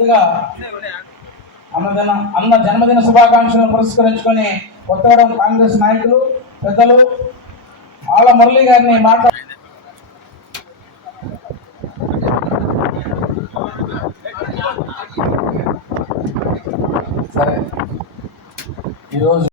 ముందుగా అన్న జన్మదిన శుభాకాంక్షలను పురస్కరించుకొని కొత్తగూడెం కాంగ్రెస్ నాయకులు పెద్దలు ఆళ్ళ మురళి గారిని సరే ఈరోజు